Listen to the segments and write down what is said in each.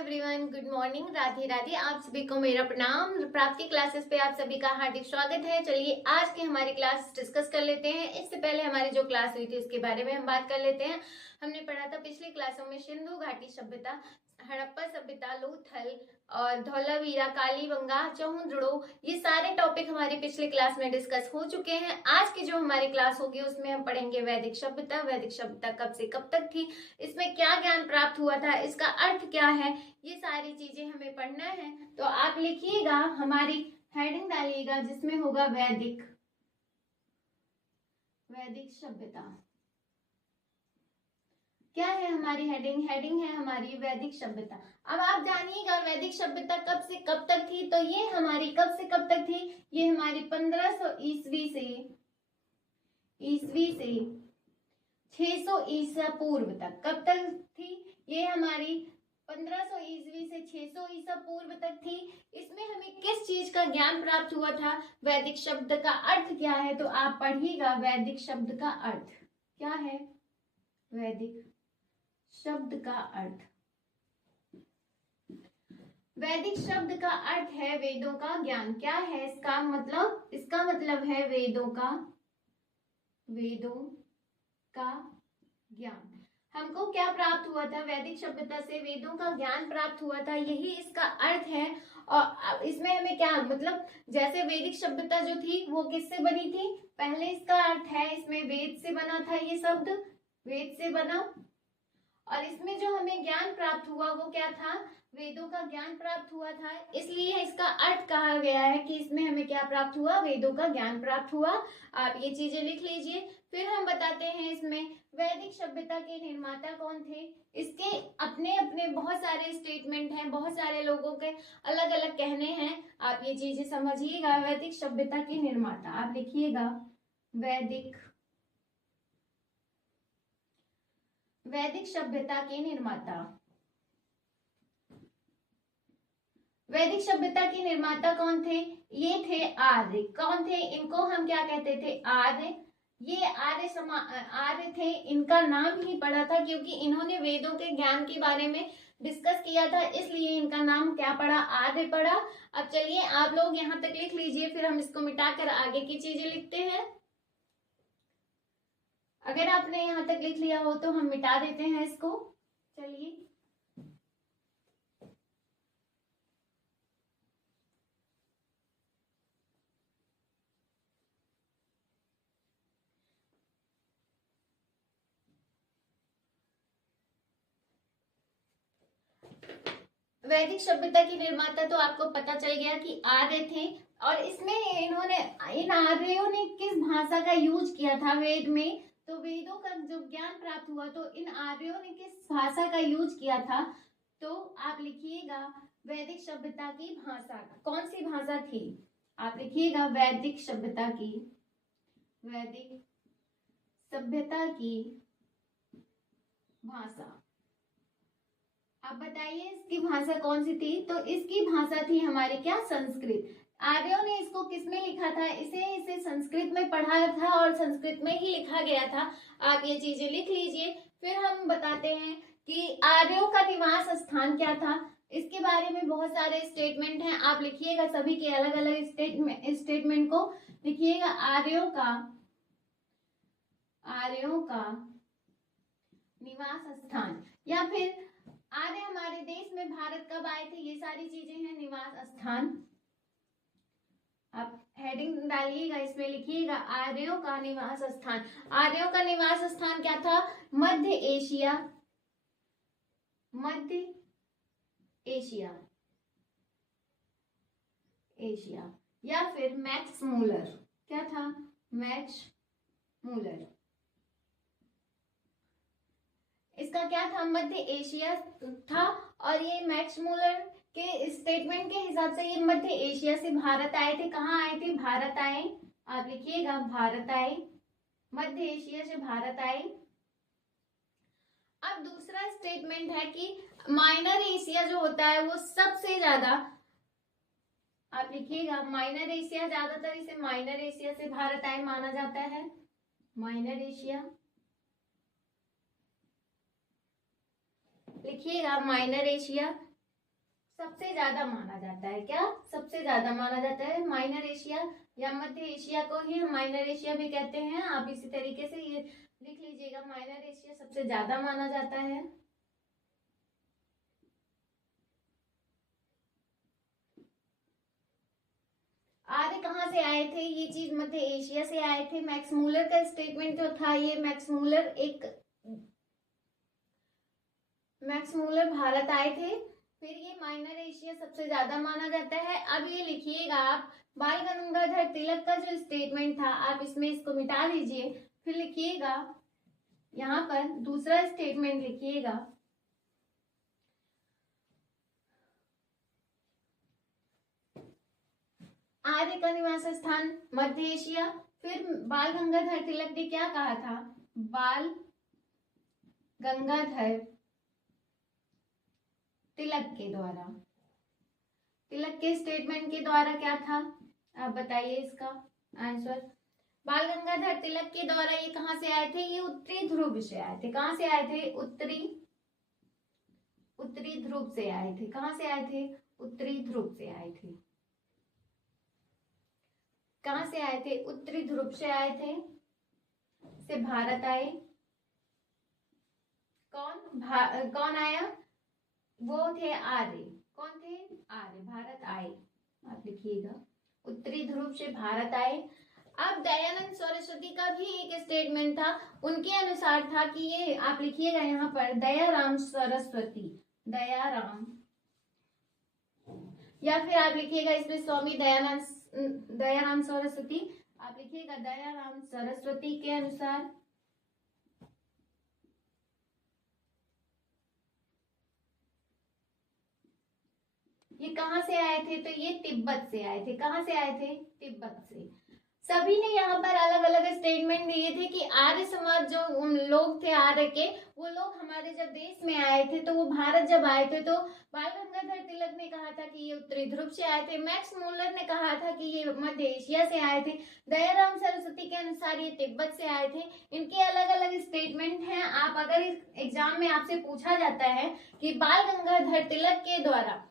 Everyone, good morning, Radhe Radhe. आप सभी को मेरा प्रणाम। प्राप्ति क्लासेस पे आप सभी का हार्दिक स्वागत है। चलिए आज की हमारी क्लास डिस्कस कर लेते हैं। इससे पहले हमारी जो क्लास हुई थी उसके बारे में हम बात कर लेते हैं। हमने पढ़ा था पिछली क्लासों में सिंधु घाटी सभ्यता, हड़प्पा सभ्यता, लोथल और धौलावीरा, कालीबंगा, चहुंदड़ो, ये सारे टॉपिक हमारी पिछली क्लास में डिस्कस हो चुके हैं। आज की जो हमारी क्लास होगी उसमें हम पढ़ेंगे वैदिक सभ्यता। वैदिक सभ्यता कब से कब तक थी, इसमें क्या ज्ञान प्राप्त हुआ था, इसका अर्थ क्या है, ये सारी चीजें हमें पढ़ना है। तो आप लिखिएगा, हमारी हेडिंग डालिएगा जिसमें होगा वैदिक सभ्यता। क्या है हमारी हेडिंग? हेडिंग है हमारी वैदिक सभ्यता। अब आप जानिएगा वैदिक सभ्यता कब से कब तक थी। तो ये हमारी कब से कब तक थी? ये हमारी 1500 ईस्वी से 600 ईसा पूर्व तक। कब तक थी? ये हमारी 1500 ईस्वी से 600 ईसा पूर्व तक थी। इसमें हमें किस चीज का ज्ञान प्राप्त हुआ था? वैदिक शब्द का अर्थ क्या है? तो आप पढ़िएगा वैदिक शब्द का अर्थ क्या है। वैदिक शब्द का अर्थ, वैदिक शब्द का अर्थ है वेदों का ज्ञान। क्या है इसका मतलब? इसका मतलब है वेदों का ज्ञान। हमको क्या प्राप्त हुआ था? वैदिक सभ्यता से वेदों का ज्ञान प्राप्त हुआ था, यही इसका अर्थ है। और इसमें हमें क्या मतलब, जैसे वैदिक सभ्यता जो थी वो किससे बनी थी? पहले इसका अर्थ है इसमें वेद से बना था, ये शब्द वेद से बना। और इसमें जो हमें ज्ञान प्राप्त हुआ वो क्या था? वेदों का ज्ञान प्राप्त हुआ था। इसलिए इसका अर्थ कहा गया है कि इसमें हमें क्या प्राप्त हुआ? वेदों का ज्ञान प्राप्त हुआ। आप ये चीजें लिख लीजिए। फिर हम बताते हैं इसमें वैदिक सभ्यता के निर्माता कौन थे। इसके अपने अपने बहुत सारे स्टेटमेंट हैं, बहुत सारे लोगों के अलग अलग कहने हैं। आप ये चीजें समझिएगा। वैदिक सभ्यता के निर्माता आप लिखिएगा वैदिक सभ्यता के निर्माता। वैदिक सभ्यता के निर्माता कौन थे? ये थे आर्य। कौन थे? इनको हम क्या कहते थे? आर्य। ये आर्य थे। इनका नाम ही पड़ा था क्योंकि इन्होंने वेदों के ज्ञान के बारे में डिस्कस किया था, इसलिए इनका नाम क्या पड़ा? आर्य पड़ा। अब चलिए आप लोग यहाँ तक लिख लीजिए, फिर हम इसको मिटाकर आगे की चीजें लिखते हैं। अगर आपने यहाँ तक लिख लिया हो तो हम मिटा देते हैं इसको। चलिए वैदिक सभ्यता की निर्माता तो आपको पता चल गया कि आर्य थे। और इसमें इन आर्यों ने किस भाषा का यूज किया था वेद में? तो वेदों का जो ज्ञान प्राप्त हुआ तो इन आर्यों ने किस भाषा का यूज किया था? तो आप लिखिएगा वैदिक सभ्यता की भाषा। कौन सी भाषा थी? आप लिखिएगा वैदिक सभ्यता की भाषा। अब बताइए इसकी भाषा कौन सी थी? तो इसकी भाषा थी हमारी क्या? संस्कृत। आर्यों ने इसको किसमें लिखा था? इसे संस्कृत में पढ़ा था और संस्कृत में ही लिखा गया था। आप ये चीजें लिख लीजिए। फिर हम बताते हैं कि आर्यों का निवास स्थान क्या था। इसके बारे में बहुत सारे स्टेटमेंट हैं, आप लिखिएगा सभी के अलग अलग स्टेटमेंट को लिखिएगा। आर्यों का निवास स्थान, या फिर आर्य हमारे देश में भारत कब आए थे, ये सारी चीजें हैं। निवास स्थान आप हेडिंग डालिएगा, इसमें लिखिएगा आर्यों का निवास स्थान। आर्यों का निवास स्थान क्या था? मध्य एशिया या फिर मैक्स मूलर। क्या था? Max Muller. इसका क्या था? मध्य एशिया था। और ये मैक्स मूलर के स्टेटमेंट के हिसाब से ये मध्य एशिया से भारत आए थे। कहाँ आए थे? भारत आए। आप लिखिएगा भारत आए, मध्य एशिया से भारत आए। अब दूसरा स्टेटमेंट है कि माइनर एशिया जो होता है वो सबसे ज्यादा, आप लिखिएगा माइनर एशिया, ज्यादातर इसे माइनर एशिया से भारत आए माना जाता है। माइनर एशिया लिखिएगा, माइनर एशिया। सबसे ज्यादा माना जाता है। क्या सबसे ज्यादा माना जाता है? माइनर एशिया या मध्य एशिया को ही हम माइनर एशिया भी कहते हैं। आप इसी तरीके से ये लिख लीजिएगा, माइनर एशिया सबसे ज्यादा माना जाता है। आर्य कहाँ से आए थे? ये चीज मध्य एशिया से आए थे। मैक्स मूलर का स्टेटमेंट जो था, ये मैक्स मूलर भारत आए थे। फिर ये माइनर एशिया सबसे ज्यादा माना जाता है। अब ये लिखिएगा आप, बाल गंगाधर तिलक का जो स्टेटमेंट था, आप इसमें इसको मिटा दीजिए। फिर लिखिएगा यहाँ पर दूसरा स्टेटमेंट लिखिएगा, आर्य का निवास स्थान मध्य एशिया। फिर बाल गंगाधर तिलक ने क्या कहा था? बाल गंगाधर तिलक के स्टेटमेंट के द्वारा क्या था? आप बताइए इसका आंसर। बाल गंगाधर तिलक के द्वारा ये कहां से आए थे? ये उत्तरी ध्रुव से आए थे। कहां से आए थे? उत्तरी ध्रुव से आए थे। कहां से आए थे? उत्तरी ध्रुव से आए थे। कहां से आए थे? उत्तरी ध्रुव से आए थे। से भारत आए। कौन आया? वो थे आर्य। कौन थे? आर्य। भारत आए। आप लिखिएगा उत्तरी ध्रुव से भारत आए। अब दयानंद सरस्वती का भी एक स्टेटमेंट था। उनके अनुसार था कि ये, आप लिखिएगा यहाँ पर, दयाराम सरस्वती, दयाराम, या फिर आप लिखिएगा इसमें स्वामी दयाराम सरस्वती। आप लिखिएगा दयाराम सरस्वती के अनुसार ये कहां से आए थे? तो ये तिब्बत से आए थे। कहां से आए थे? तिब्बत से। सभी ने यहाँ पर अलग अलग स्टेटमेंट दिए थे कि आर्य समाज जो उन लोग थे आर्य के, वो लोग हमारे जब देश में आए थे, तो वो भारत जब आए थे, तो बाल गंगाधर तिलक ने कहा था कि ये उत्तरी ध्रुव से आए थे। मैक्स मूलर ने कहा था कि ये मध्य एशिया से आए थे। दयाराम सरस्वती के अनुसार ये तिब्बत से आए थे। इनके अलग अलग स्टेटमेंट हैं। आप अगर इस एग्जाम में आपसे पूछा जाता है कि बाल गंगाधर तिलक के द्वारा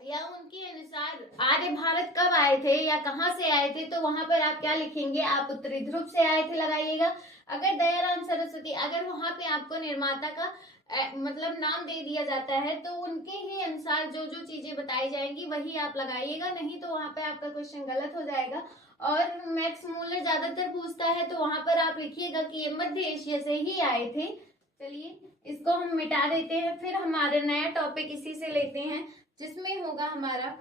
या उनके अनुसार आर्य भारत कब आए थे या कहां से आए थे, तो वहां पर आप क्या लिखेंगे? आप उत्तरी ध्रुव से आए थे लगाइएगा। अगर दयाराम सरस्वती, अगर वहां पे आपको निर्माता का मतलब नाम दे दिया जाता है, तो उनके ही अनुसार जो जो चीजें बताई जाएंगी वही आप लगाइएगा, नहीं तो वहां पे आपका क्वेश्चन गलत हो जाएगा। और मैक्स मूलर ज्यादातर पूछता है, तो वहां पर आप लिखिएगा कि ये मध्य एशिया से ही आए थे। चलिए इसको हम मिटा देते हैं। फिर हमारा नया टॉपिक इसी से लेते हैं, जिसमें होगा हमारा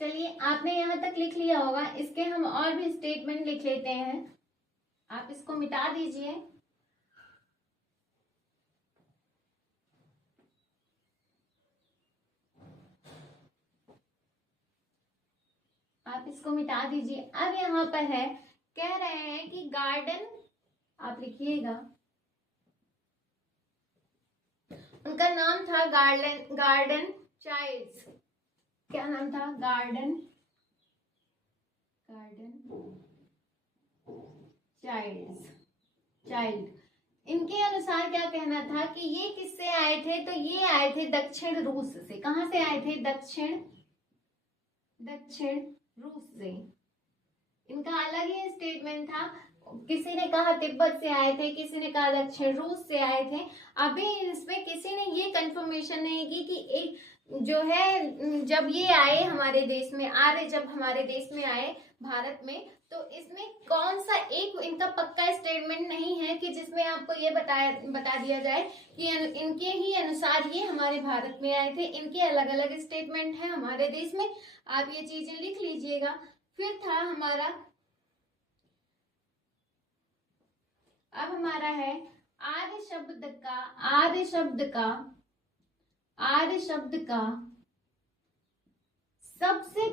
चलिए आपने यहाँ तक लिख लिया होगा। इसके हम और भी स्टेटमेंट लिख लेते हैं। आप इसको मिटा दीजिए। आप इसको मिटा दीजिए। अब यहाँ पर है, कह रहे हैं कि गार्डन, आप लिखिएगा उनका नाम था गार्डन चाइल्ड्स। क्या नाम था? Garden child. इनके अनुसार क्या कहना था कि ये किससे आए थे? तो ये आए थे दक्षिण रूस से। कहां से आए थे? दक्षिण रूस से। इनका अलग ही स्टेटमेंट था। किसी ने कहा तिब्बत से आए थे, किसी ने कहा दक्षिण रूस से आए थे। अभी इसमें किसी ने ये कंफर्मेशन नहीं की कि एक जो है, जब ये आए हमारे देश में, आर्य जब हमारे देश में आए भारत में, तो इसमें कौन सा एक इनका पक्का स्टेटमेंट नहीं है कि जिसमें आपको ये बता दिया जाए कि इनके ही अनुसार ये हमारे भारत में आए थे। इनके अलग अलग स्टेटमेंट है हमारे देश में। आप ये चीजें लिख लीजिएगा। फिर था हमारा, अब हमारा है आर्य शब्द का सबसे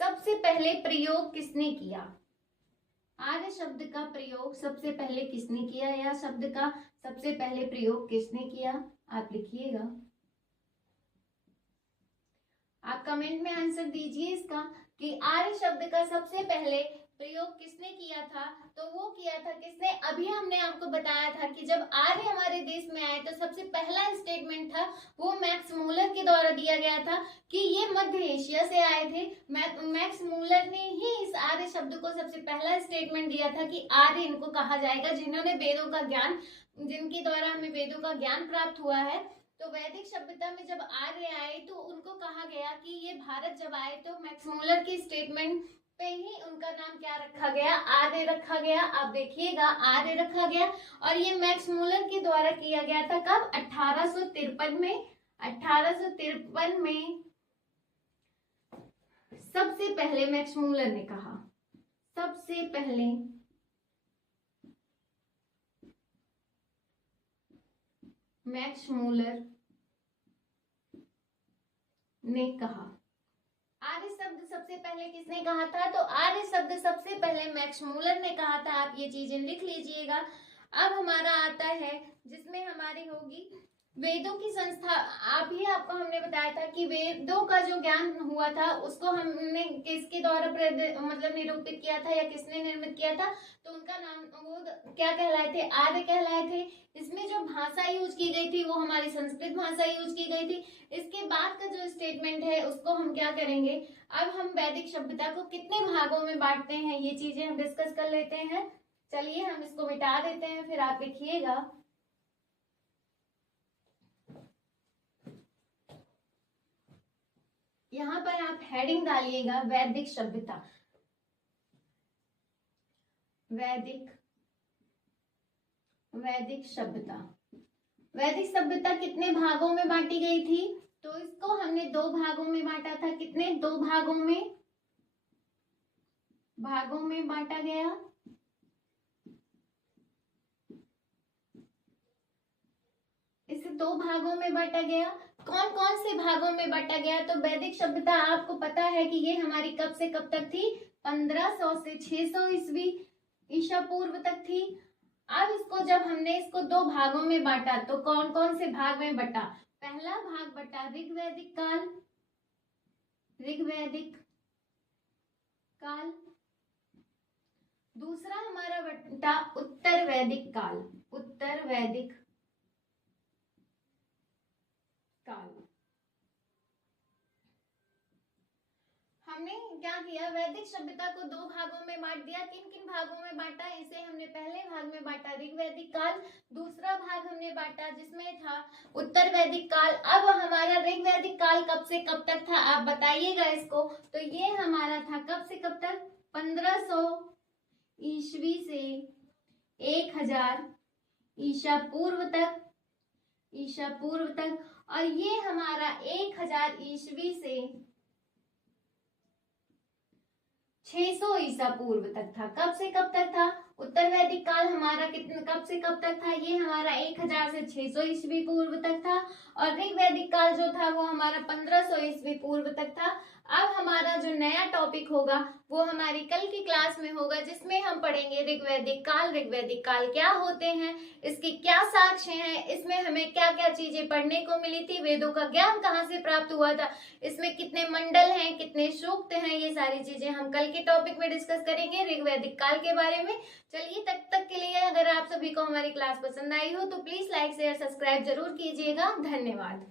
सबसे पहले प्रयोग किसने किया? आर्य शब्द का प्रयोग सबसे पहले किसने किया, या शब्द का सबसे पहले प्रयोग किसने किया? आप लिखिएगा, आप कमेंट में आंसर दीजिए इसका कि आर्य शब्द का सबसे पहले प्रयोग किसने किया था। तो वो किया था किसने? अभी हमने आपको बताया था कि जब आर्य हमारे देश में आए तो सबसे पहला स्टेटमेंट था वो मैक्स मूलर के द्वारा दिया गया था कि ये मध्य एशिया से आए थे। मैक्स मूलर ने ही इस आर्य शब्द को सबसे पहला स्टेटमेंट दिया था कि आर्य इनको कहा जाएगा, जिन्होंने वेदों का ज्ञान, जिनके द्वारा हमें वेदों का ज्ञान प्राप्त हुआ है। तो वैदिक सभ्यता में जब आर्य आए तो उनको कहा गया कि ये भारत जब आए तो मैक्स मूलर की स्टेटमेंट पे ही उनका नाम क्या रखा गया? आर्य रखा गया। आप देखिएगा, आर्य रखा गया। और ये मैक्स मूलर के द्वारा किया गया था। कब? 1853 में। 1853 में सबसे पहले मैक्स मूलर ने कहा, सबसे पहले मैक्स मूलर ने कहा। आर्य शब्द सबसे पहले किसने कहा था? तो आर्य शब्द सबसे पहले मैक्स मूलर ने कहा था। आप ये चीजें लिख लीजिएगा। अब हमारा आता है जिसमें हमारी होगी वेदों की संस्था। आपको हमने बताया था कि वेदों का जो ज्ञान हुआ था उसको हमने किसके द्वारा मतलब निरूपित किया था या किसने निर्मित किया था? तो उनका नाम वो क्या कहलाए थे? आर्य कहलाए थे। इसमें जो भाषा यूज की गई थी वो हमारी संस्कृत भाषा यूज की गई थी। इसके बाद का जो स्टेटमेंट है उसको हम क्या करेंगे? अब हम वैदिक सभ्यता को कितने भागों में बांटते हैं ये चीजें हम डिस्कस कर लेते हैं। चलिए हम इसको मिटा देते हैं, फिर आप लिखिएगा। यहाँ पर आप हेडिंग डालिएगा वैदिक सभ्यता। वैदिक सभ्यता। वैदिक सभ्यता कितने भागों में बांटी गई थी? तो इसको हमने 2 भागों में बांटा था। कितने? 2 भागों में बांटा गया। इसे 2 भागों में बांटा गया। कौन कौन से भागों में बांटा गया? तो वैदिक सभ्यता आपको पता है कि ये हमारी कब से कब तक थी? 1500 से 600 ईस्वी ईसा पूर्व तक थी। अब इसको जब हमने इसको 2 भागों में बांटा तो कौन कौन से भाग में बटा? पहला भाग बटा ऋग्वैदिक काल। दूसरा हमारा बटा उत्तर वैदिक काल। हमने क्या किया? वैदिक सभ्यता को 2 भागों में बांट दिया। किन किन भागों में बांटा? इसे हमने पहले भाग में बांटा ऋग्वैदिक काल। दूसरा भाग हमने बांटा जिसमें था उत्तर वैदिक काल। अब हमारा ऋग्वैदिक काल कब से कब तक था? आप बताइएगा इसको। तो ये हमारा था कब से कब तक? 1500 ईस्वी से 1000 ईसा पूर्व तक। और ये हमारा 1000 ईस्वी से 600 ईसा पूर्व तक था। कब से कब तक था? उत्तर वैदिक काल हमारा कब से कब तक था? ये हमारा 1000 से 600 ईस्वी पूर्व तक था। और ऋग्वैदिक काल जो था वो हमारा 1500 ईस्वी पूर्व तक था। अब हमारा जो नया टॉपिक होगा वो हमारी कल की क्लास में होगा, जिसमें हम पढ़ेंगे ऋग्वैदिक काल क्या होते हैं, इसके क्या साक्ष्य हैं, इसमें हमें क्या क्या चीजें पढ़ने को मिली थी, वेदों का ज्ञान कहाँ से प्राप्त हुआ था, इसमें कितने मंडल हैं, कितने सूक्त हैं, ये सारी चीजें हम कल के टॉपिक में डिस्कस करेंगे ऋग्वैदिक काल के बारे में। चलिए तब तक के लिए अगर आप सभी को हमारी क्लास पसंद आई हो तो प्लीज लाइक शेयर सब्सक्राइब जरूर कीजिएगा। धन्यवाद।